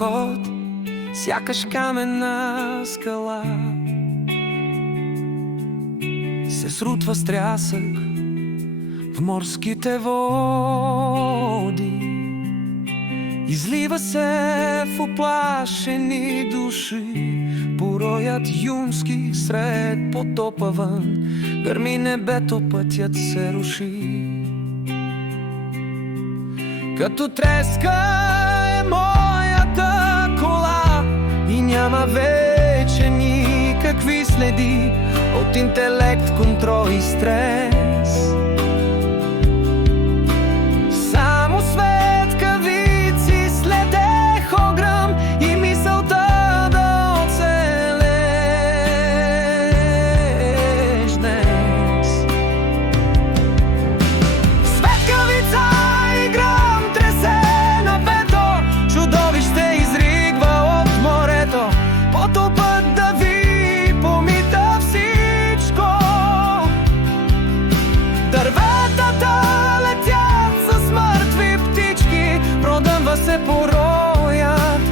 Грохот, сякаш каменна скала, се срутва с трясък в морските води. Излива се в оплашени души, пороят юнски сред потопа вън. Гърми небето, пътят се руши. Като треска е моята кола и няма вече никакви следи от интелект, контрол и стрес. Само светкавици следех огръм и мисълта да оцелеш днес. Светкавица и гръм тресе небето, чудовище изригва от морето. Потопът дави, помита всичко. Дърветата летят с мъртви птички, продъмва се пороят,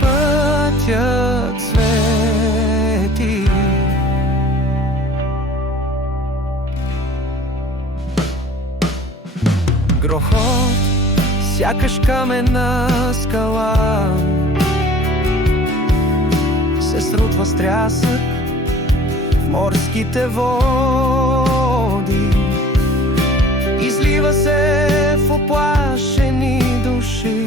пътят свети. Грохот, сякаш каменна скала, се срутва с трясък в морските води. Излива се в оплашени души,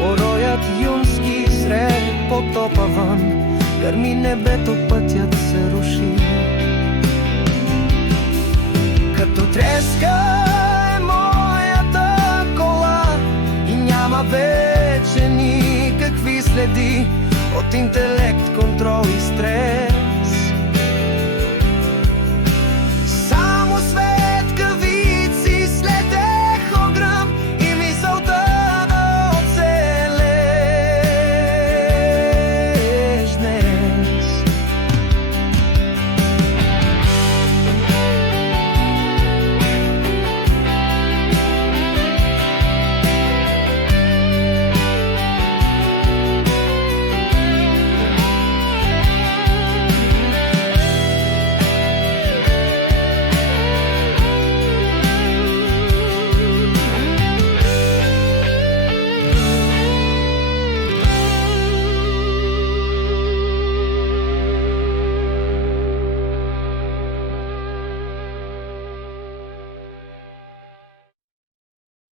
пороят юнски сред потопа вън. Гърми небето, пътят се руши. Като треска е моята кола и няма вече никакви следи от интелект,